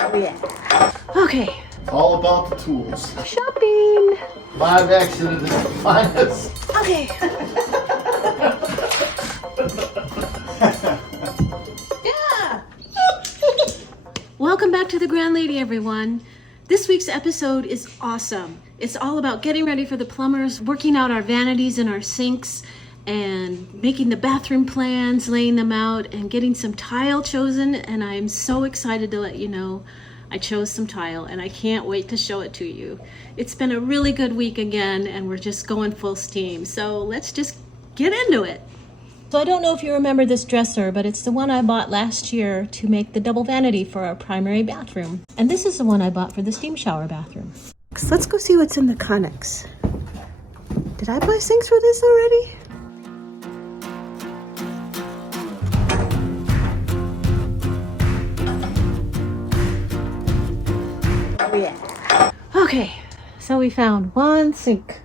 Oh yeah. Okay. All about the tools. Shopping. Live action at its finest. Okay. Yeah. Welcome back to the Grand Lady, everyone. This week's episode is awesome. It's all about getting ready for the plumbers, working out our vanities and our sinks, and making the bathroom plans, laying them out, and getting some tile chosen. And I'm so excited to let you know I chose some tile, and I can't wait to show it to you. It's been a really good week again, and we're just going full steam. So let's just get into it. So I don't know if you remember this dresser, but it's the one I bought last year to make the double vanity for our primary bathroom. And this is the one I bought for the steam shower bathroom. Let's go see what's in the Connex. Did I buy sinks for this already? Oh yeah. Okay, so we found one sink.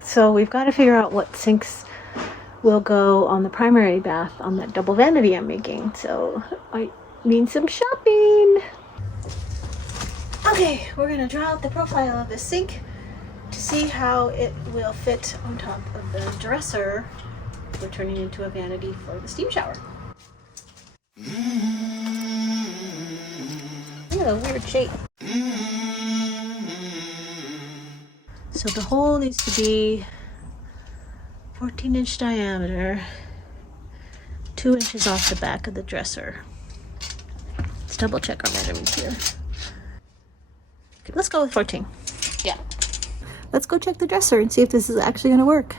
So we've got to figure out what sinks will go on the primary bath on that double vanity I'm making. So I need some shopping. Okay, we're gonna draw out the profile of the sink to see how it will fit on top of the dresser we're turning into a vanity for the steam shower. Look at a weird shape. So the hole needs to be 14-inch diameter, 2 inches off the back of the dresser. Let's double check our measurements here. Okay, let's go with 14. Yeah. Let's go check the dresser and see if this is actually going to work.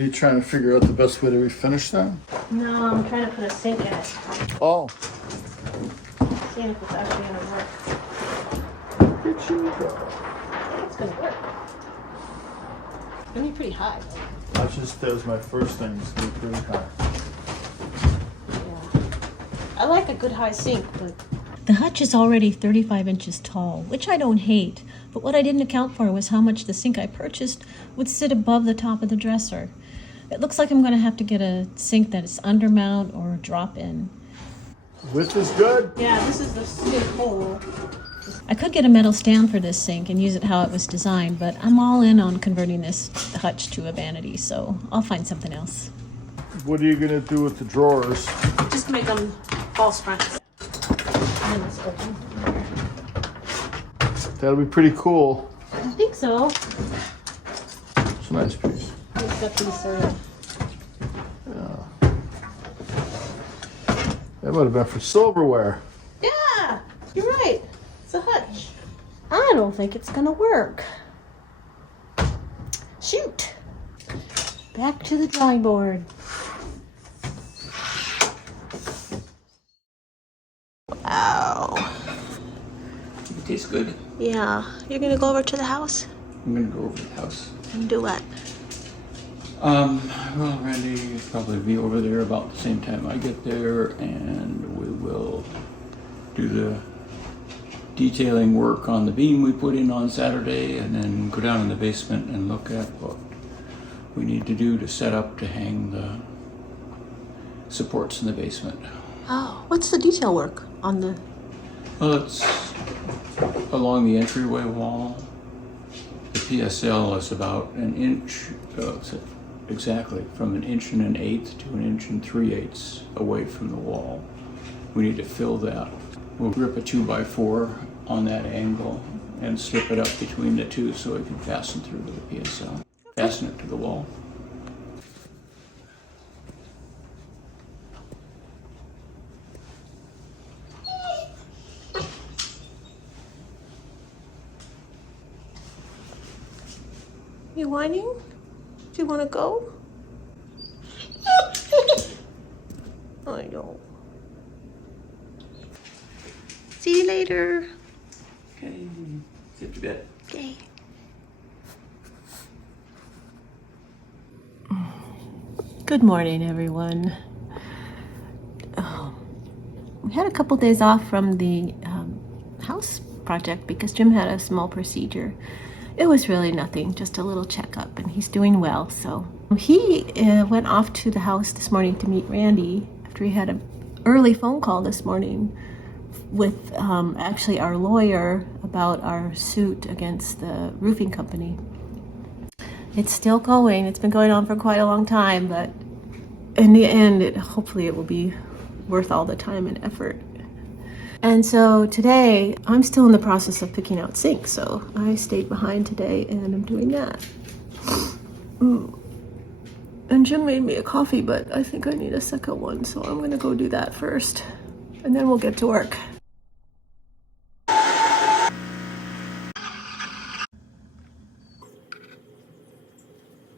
Are you trying to figure out the best way to refinish that? No, I'm trying to put a sink in it. Oh. Seeing if it's actually going to work. Get you go. I think it's going to work. It's going to be pretty high. That was my first thing, it's going to be pretty high. Yeah. I like a good high sink, but the hutch is already 35 inches tall, which I don't hate. But what I didn't account for was how much the sink I purchased would sit above the top of the dresser. It looks like I'm going to have to get a sink that is undermount or a drop-in. Width is good. Yeah, this is the sink hole. I could get a metal stand for this sink and use it how it was designed, but I'm all in on converting this hutch to a vanity, so I'll find something else. What are you going to do with the drawers? Just make them false fronts. And then it's open. That'll be pretty cool. I think so. It's a nice piece. It's got these Yeah. That would have been for silverware. Yeah, you're right. It's a hutch. I don't think it's gonna work. Shoot. Back to the drawing board. Wow. It tastes good. Yeah. You're gonna go over to the house I'm gonna go over to the house. and do what? Well, Randy will probably be over there about the same time I get there, and we will do the detailing work on the beam we put in on Saturday, and then go down in the basement and look at what we need to do to set up to hang the supports in the basement. Oh, what's the detail work on the... Well, it's along the entryway wall. The PSL is about an inch, exactly from 1 1/8 to 1 3/8 away from the wall. We need to fill that. We'll rip a 2x4 on that angle and slip it up between the two so it can fasten through to the PSL. Fasten it to the wall. You whining? Do you want to go? I know. See you later. Okay, sit to bed. Okay. Good morning, everyone. We had a couple days off from the house project because Jim had a small procedure. It was really nothing, just a little checkup, and he's doing well. So he went off to the house this morning to meet Randy after he had an early phone call this morning with actually our lawyer about our suit against the roofing company. It's still going. It's been going on for quite a long time, but in the end, hopefully it will be worth all the time and effort. And so today, I'm still in the process of picking out sinks, so I stayed behind today and I'm doing that. And Jim made me a coffee, but I think I need a second one, so I'm gonna go do that first, and then we'll get to work.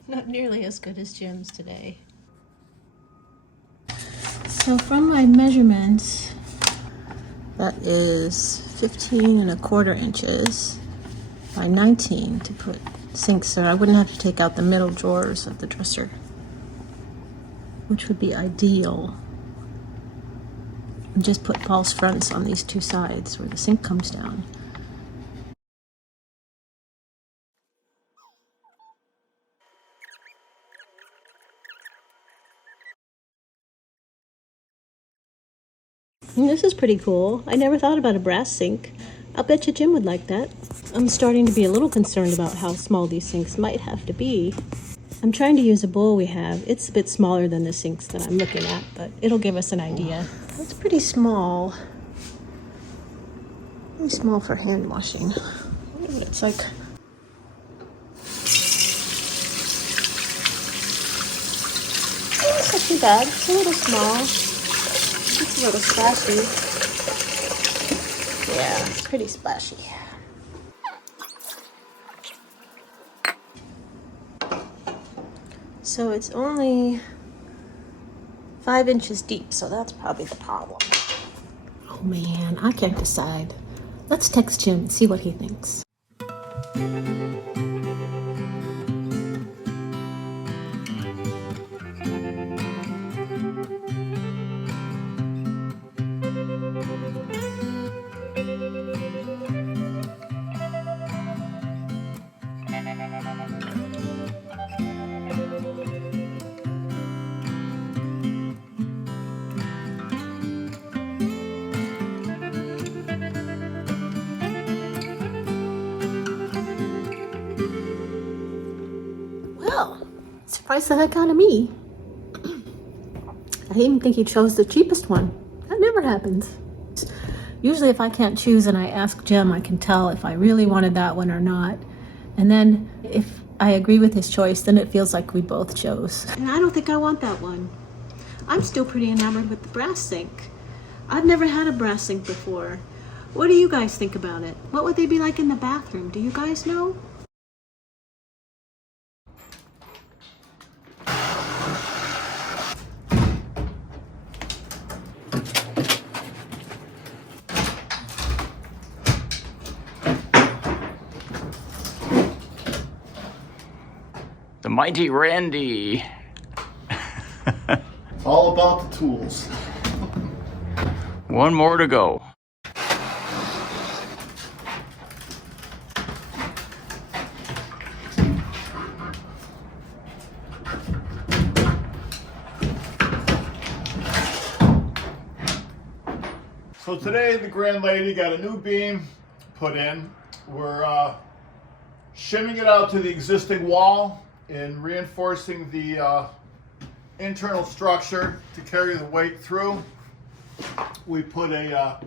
Not nearly as good as Jim's today. So from my measurements, that is 15¼ inches by 19 to put sinks, so I wouldn't have to take out the middle drawers of the dresser, which would be ideal. And just put false fronts on these two sides where the sink comes down. And this is pretty cool. I never thought about a brass sink. I'll bet you Jim would like that. I'm starting to be a little concerned about how small these sinks might have to be. I'm trying to use a bowl we have. It's a bit smaller than the sinks that I'm looking at, but it'll give us an idea. It's pretty small. Pretty small for hand washing. I wonder what it's like. It's not too bad. It's a little small. It's a little splashy. Yeah, it's pretty splashy. So it's only 5 inches deep, so that's probably the problem. Oh man, I can't decide. Let's text Jim and see what he thinks. Well, surprised the heck out of me. I even think he chose the cheapest one. That never happens. Usually if I can't choose and I ask Jim, I can tell if I really wanted that one or not. And then if I agree with his choice, then it feels like we both chose. And I don't think I want that one. I'm still pretty enamored with the brass sink. I've never had a brass sink before. What do you guys think about it? What would they be like in the bathroom? Do you guys know? The mighty Randy. It's all about the tools. One more to go. So today the Grand Lady got a new beam put in. We're shimming it out to the existing wall and reinforcing the internal structure to carry the weight through. We put a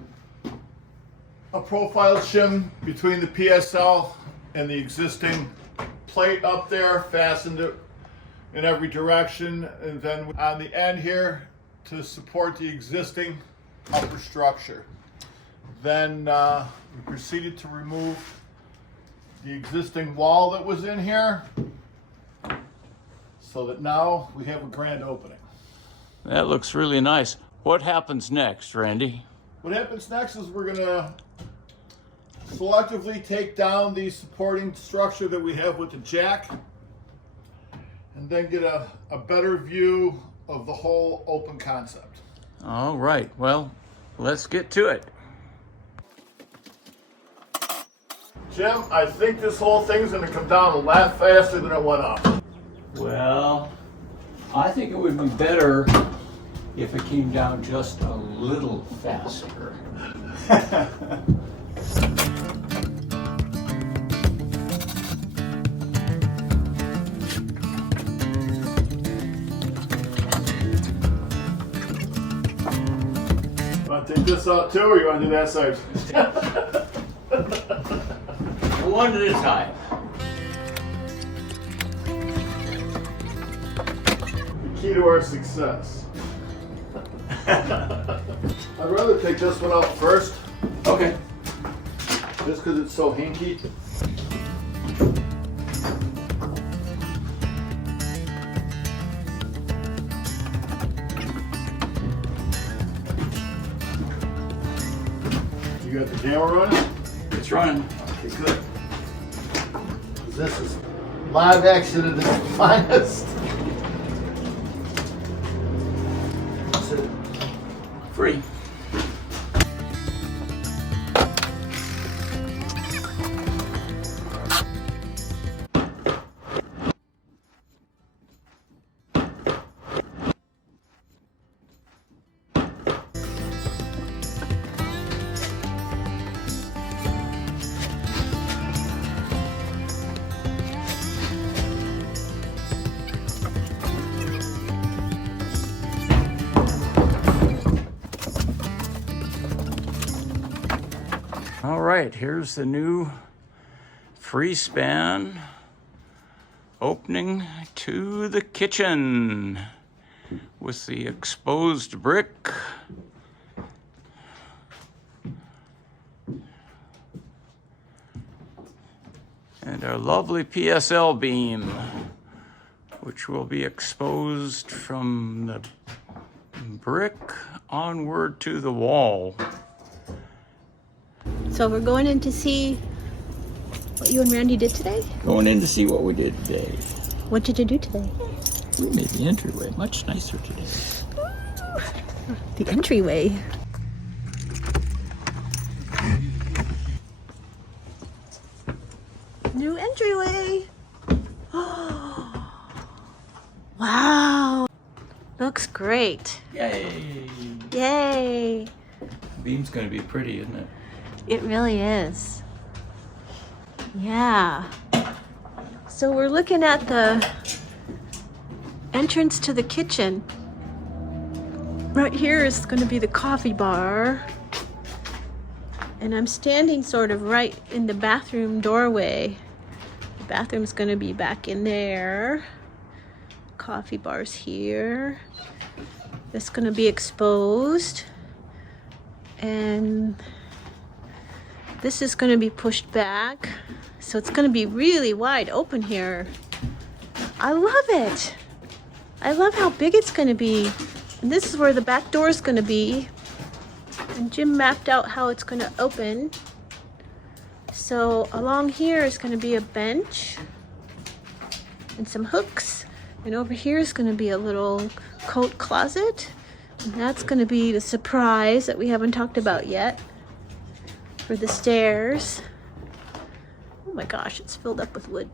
profile shim between the PSL and the existing plate up there, fastened it in every direction, and then on the end here to support the existing upper structure. Then we proceeded to remove the existing wall that was in here so that now we have a grand opening. That looks really nice. What happens next, Randy? What happens next is we're gonna selectively take down the supporting structure that we have with the jack and then get a better view of the whole open concept. All right. Well, let's get to it. Jim, I think this whole thing's gonna come down a lot faster than it went up. Well, I think it would be better if it came down just a little faster. Want to take this out too, or you want to do that side? One at a time. The key to our success. I'd rather take this one out first, Okay. just because it's so hinky. You got the camera running? It's running. Okay, good. This is live action at its finest. That's it. Free. All right, here's the new free span opening to the kitchen with the exposed brick. And our lovely PSL beam, which will be exposed from the brick onward to the wall. So we're going in to see what you and Randy did today? Going in to see what we did today. What did you do today? We made the entryway much nicer today. The entryway. New entryway. Wow. Looks great. Yay! Yay. Beam's gonna be pretty, isn't it? It really is. Yeah. So we're looking at the entrance to the kitchen. Right here is going to be the coffee bar. And I'm standing sort of right in the bathroom doorway. The bathroom's going to be back in there. Coffee bar's here. That's going to be exposed. And this is going to be pushed back. So it's going to be really wide open here. I love it. I love how big it's going to be. And this is where the back door is going to be. And Jim mapped out how it's going to open. So along here is going to be a bench and some hooks. And over here is going to be a little coat closet. And that's going to be the surprise that we haven't talked about yet for the stairs. Oh my gosh, it's filled up with wood.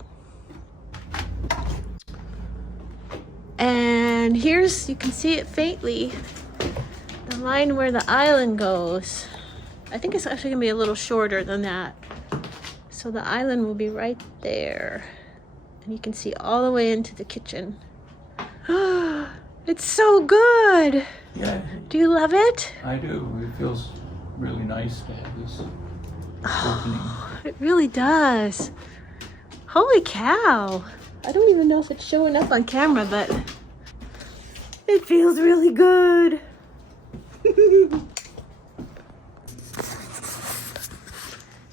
And here's, you can see it faintly, the line where the island goes. I think it's actually gonna be a little shorter than that. So the island will be right there. And you can see all the way into the kitchen. It's so good. Yeah. Do you love it? I do. It feels really nice to have this opening. It really does. Holy cow. I don't even know if it's showing up on camera, but it feels really good.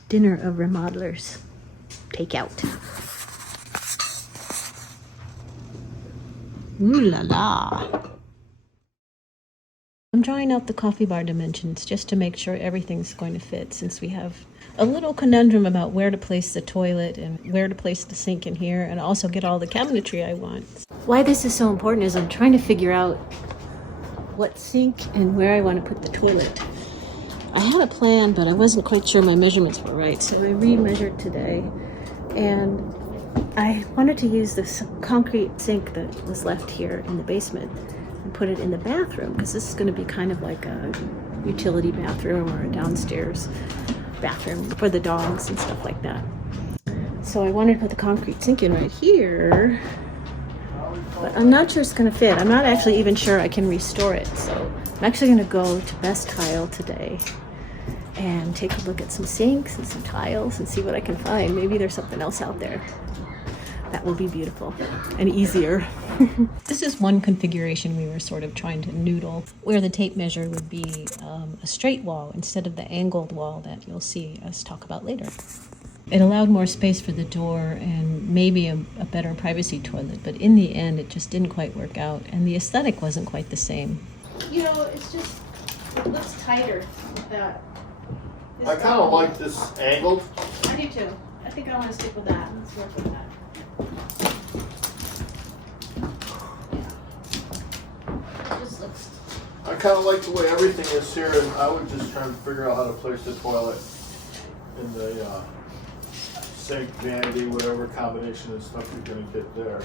Dinner of remodelers. Takeout. Ooh la la. I'm drawing out the coffee bar dimensions just to make sure everything's going to fit, since we have a little conundrum about where to place the toilet and where to place the sink in here, and also get all the cabinetry I want. Why this is so important is I'm trying to figure out what sink and where I want to put the toilet. I had a plan, but I wasn't quite sure my measurements were right, so I re-measured today. And I wanted to use this concrete sink that was left here in the basement and put it in the bathroom, because this is going to be kind of like a utility bathroom or a downstairs bathroom for the dogs and stuff like that. So I wanted to put the concrete sink in right here, but I'm not sure it's going to fit. I'm not actually even sure I can restore it, so I'm actually going to go to Best Tile today and take a look at some sinks and some tiles and see what I can find. Maybe there's something else out there that will be beautiful and easier. This is one configuration we were sort of trying to noodle, where the tape measure would be a straight wall instead of the angled wall that you'll see us talk about later. It allowed more space for the door and maybe a better privacy toilet, but in the end it just didn't quite work out, and the aesthetic wasn't quite the same. You know, it's just, it looks tighter with that. I kind of like this angled. I do too. I think I want to stick with that. Let's work with that. Yeah. It just looks... I kind of like the way everything is here, and I would just try and figure out how to place the toilet in the sink, vanity, whatever combination of stuff you're going to get there.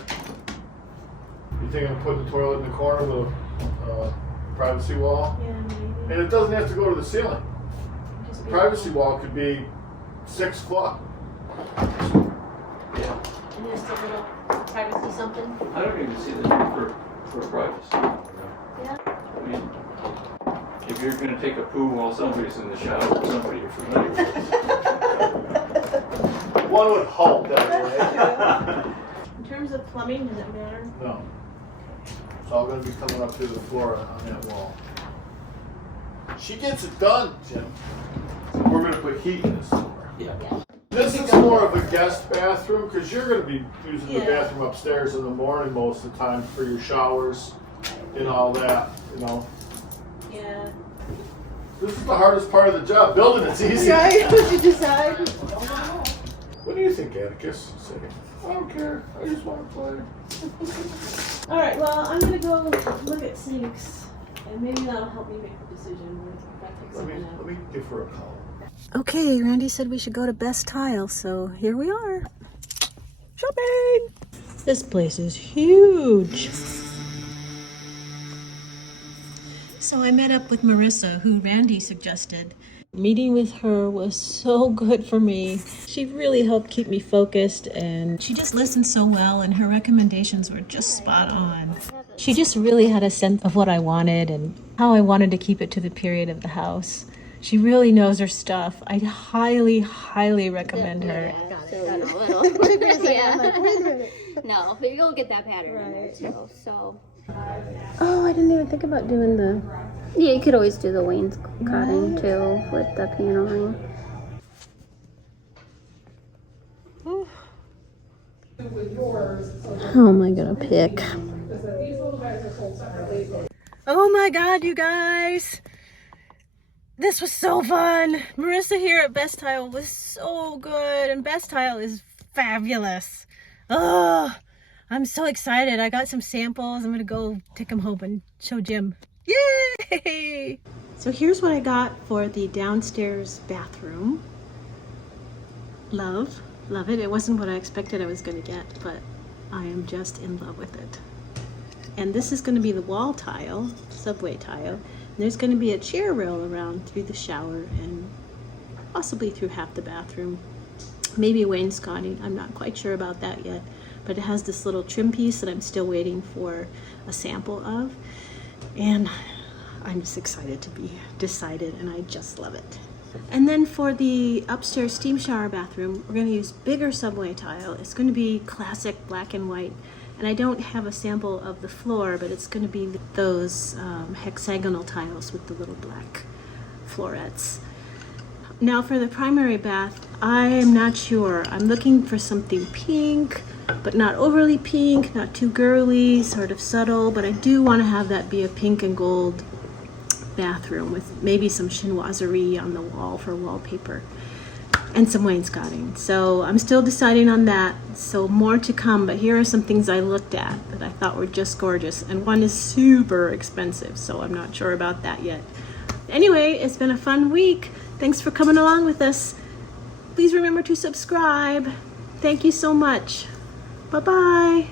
You think I'm putting the toilet in the corner with a privacy wall? Yeah, maybe. And it doesn't have to go to the ceiling. Just The privacy wall could be 6 foot. Yeah. And there's a little privacy something. I don't even see the need for privacy. Yeah. I mean, if you're going to take a poo while somebody's in the shower with somebody you're familiar with. One would hope that way. In terms of plumbing, does it matter? No. It's all going to be coming up through the floor on that wall. She gets it done, Jim. So we're going to put heat in this somewhere. Yeah. This is more of a guest bathroom, because you're going to be using the bathroom upstairs in the morning most of the time for your showers and all that, you know. Yeah. This is the hardest part of the job. Building it's easy. Right, what you decide? What do you think, Atticus? Say, I don't care. I just want to play. All right, well, I'm going to go look at sinks, and maybe that'll help me make a decision if I take something out. Let me give her a call. Okay, Randy said we should go to Best Tile, so here we are. Shopping! This place is huge. So I met up with Marissa, who Randy suggested. Meeting with her was so good for me. She really helped keep me focused, and she just listened so well, and her recommendations were just spot on. She just really had a sense of what I wanted and how I wanted to keep it to the period of the house. She really knows her stuff. I highly, highly recommend her. No, but you'll get that pattern in there too. So. Oh, I didn't even think about doing the... Yeah, you could always do the wainscoting too with the paneling. How am I gonna pick? Oh my god, you guys! This was so fun! Marissa here at Best Tile was so good, and Best Tile is fabulous. Oh, I'm so excited. I got some samples. I'm gonna go take them home and show Jim. Yay! So here's what I got for the downstairs bathroom. Love it. It wasn't what I expected I was gonna get, but I am just in love with it. And this is gonna be the wall tile, subway tile. And there's gonna be a chair rail around through the shower and possibly through half the bathroom. Maybe wainscoting, I'm not quite sure about that yet. But it has this little trim piece that I'm still waiting for a sample of. And I'm just excited to be decided, and I just love it. And then for the upstairs steam shower bathroom, we're gonna use bigger subway tile. It's gonna be classic black and white. And I don't have a sample of the floor, but it's gonna be those hexagonal tiles with the little black florets. Now for the primary bath, I am not sure. I'm looking for something pink, but not overly pink, not too girly, sort of subtle, but I do want to have that be a pink and gold bathroom with maybe some chinoiserie on the wall for wallpaper and some wainscoting. So I'm still deciding on that, so more to come, but here are some things I looked at that I thought were just gorgeous, and one is super expensive, so I'm not sure about that yet. Anyway, it's been a fun week. Thanks for coming along with us. Please remember to subscribe. Thank you so much. Bye-bye.